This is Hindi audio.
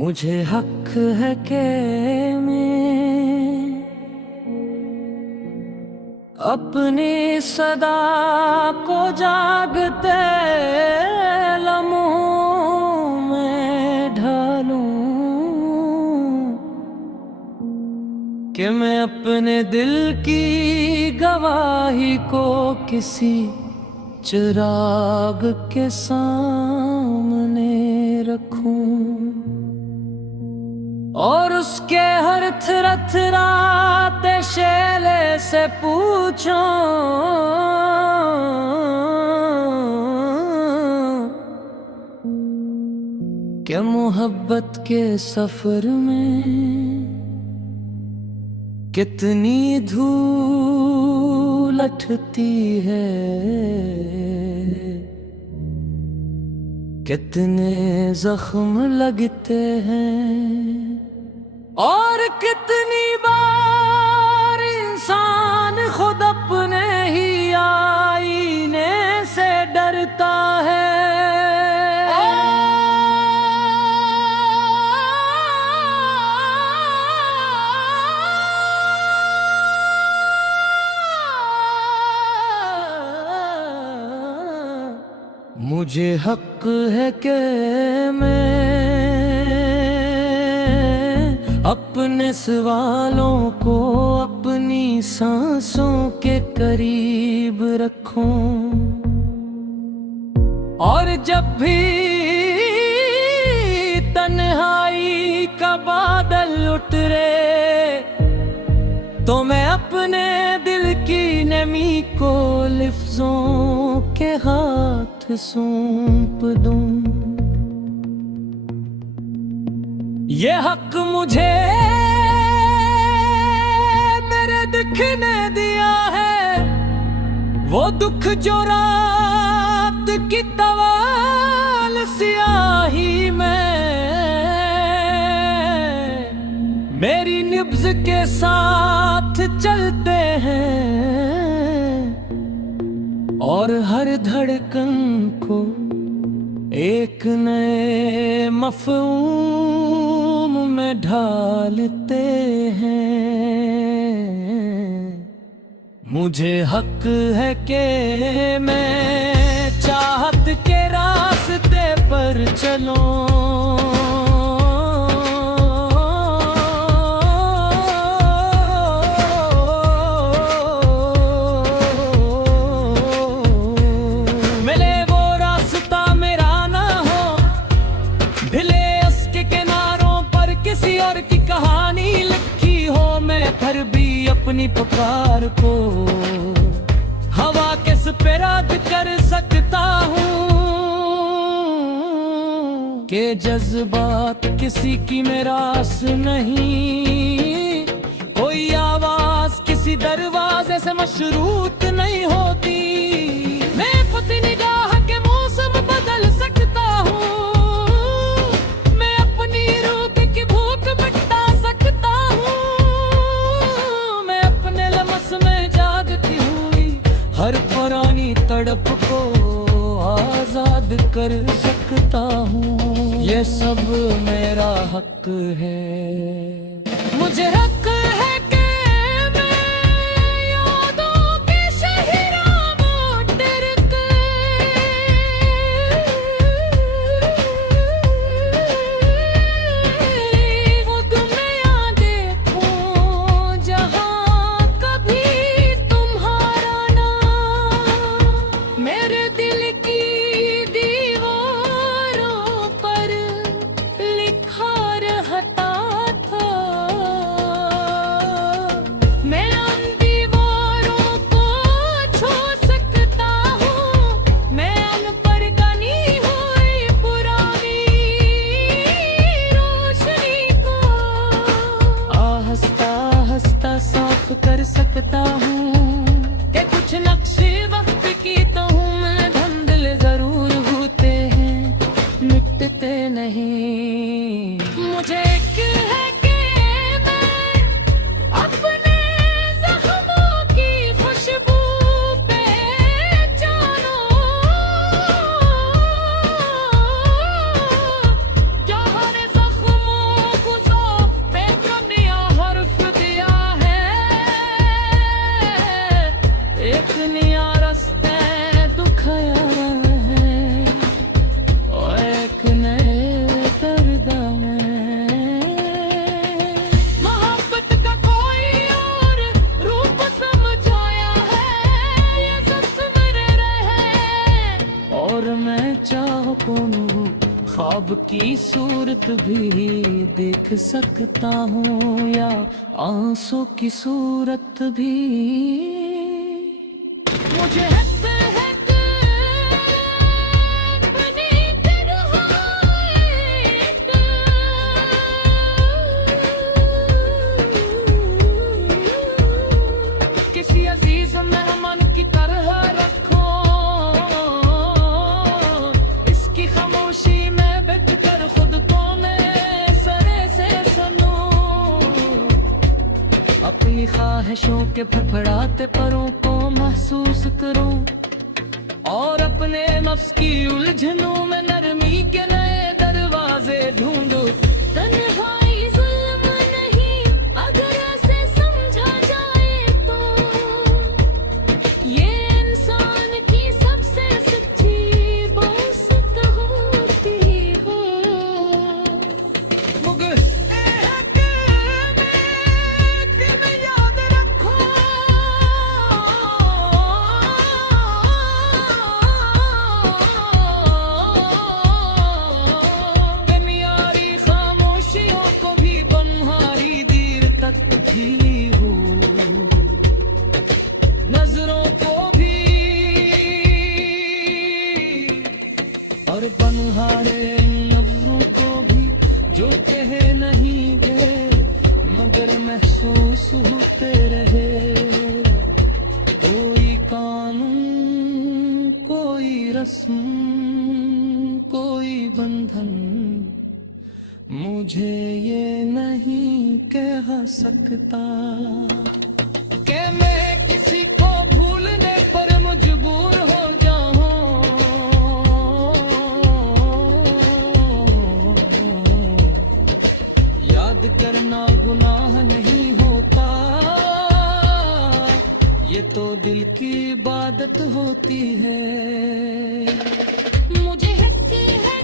मुझे हक है कि मैं अपनी सदा को जागते लम्हों में ढालूं कि मैं अपने दिल की गवाही को किसी चिराग के सामने रखूं और उसके हर थरथराते शैले से पूछूं कि मोहब्बत के सफर में कितनी धूल उठती है, कितने जख्म लगते हैं और कितनी बार इंसान खुद अपने ही आईने से डरता है। मुझे हक है कि मैं अपने सवालों को अपनी सांसों के करीब रखूं और जब भी तन्हाई का बादल उतरे तो मैं अपने दिल की नमी को लफ्जों के हाथ सौंप दूं। ये हक मुझे मेरे दुख ने दिया है, वो दुख जो रात की तवाल स्याही में मेरी निब्ज के साथ चलते हैं और हर धड़कन को एक नए मफ़हूम में ढालते हैं। मुझे हक है कि मैं चाहत के रास्ते पर चलूं की कहानी लिखी हो मैं फिर भी अपनी पुकार को हवा के सुपुर्द कर सकता हूँ कि जज्बात किसी की मेरास नहीं, कोई आवाज किसी दरवाजे से मशरूत नहीं होती। मैं खुद निगाह के मौसम बदल सकता हूँ, हर पुरानी तड़प को आजाद कर सकता हूँ। ये सब मेरा हक है। मुझे हक है कि मैं यादों के शहरों में उतर के वो दुनिया देखूं जहाँ कभी मेरे दिल की दीवारों पर लिखा रहता था। मैं उन दीवारों को छू सकता हूँ, मैं उन पर गनी हुई पुरानी रोशनी को आहिस्ता आहिस्ता साफ कर सकता हूँ कि कुछ नक्शे वक्त की तो मैं धंधल जरूर होते हैं, मिटते नहीं। मुझे एक है कि मैं अपने जख्मों की खुशबू पहचानूं, क्या हर जख्म की सूरत भी देख सकता हूँ या आंसू की सूरत भी। मुझे हक है कि अपनी तरह एक किसी अजीज मेहमान की तरह रखो, इसकी खामोशी में बैठ कर खुद को मैं सरे से सुनूं, अपनी ख्वाहिशों के फड़फड़ाते परों को महसूस करूं और अपने नफ्स की उलझनों में नरमी के नए दरवाजे ढूंढूं। तन्हाई जुल्म नहीं अगर ऐसे समझा जाए तो, ये इंसान की सबसे सच्ची दोस्त होती हो। मुझे याद रखो, दुनियारी खामोशियों को भी बन्हारी देर तक भी हूँ, नजरों को भी और बन्हारे लफ्जों को भी जो कह नहीं गए मगर महसूस होते रहे। कोई कानून, कोई रस्म, कोई बंधन मुझे ये नहीं कह सकता कि मैं किसी को भूलने पर मजबूर हो जाऊं। याद करना गुनाह नहीं होता, ये तो दिल की इबादत होती है। मुझे हक है